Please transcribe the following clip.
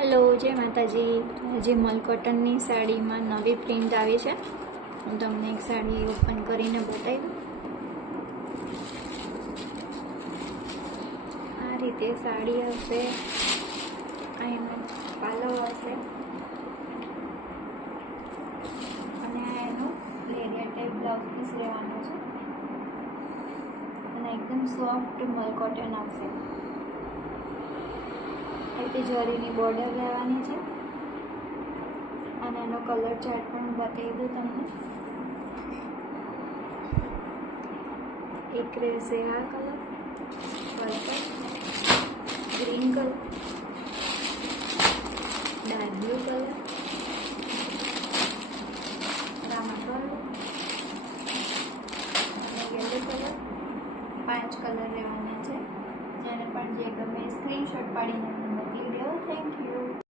Hello जय माताजी। आज मल कॉटननी साड़ी में नवी प्रिंट आई है। हूँ तमने एक साड़ी ओपन करीने बतावी। आ रीते साड़ी हशे, आ एनो पालो हशे अने आ एनो लेरिया टाइप ब्लाउज पीस रहेवानो छे अने एकदम सॉफ्ट मल कॉटन आवशे। जरीनी बॉर्डर रहेवानी छे अने एनो कलर चार्ट पण बतावी दूं तमने। एक रहेशे आ colour purple, green colour, dark blue colour, रामा कलर अने येलो कलर। 5 कलर रहेवाना छे। जेने पण जे गमे स्क्रीनशॉट पाડીने मोकली देवो। Thank you.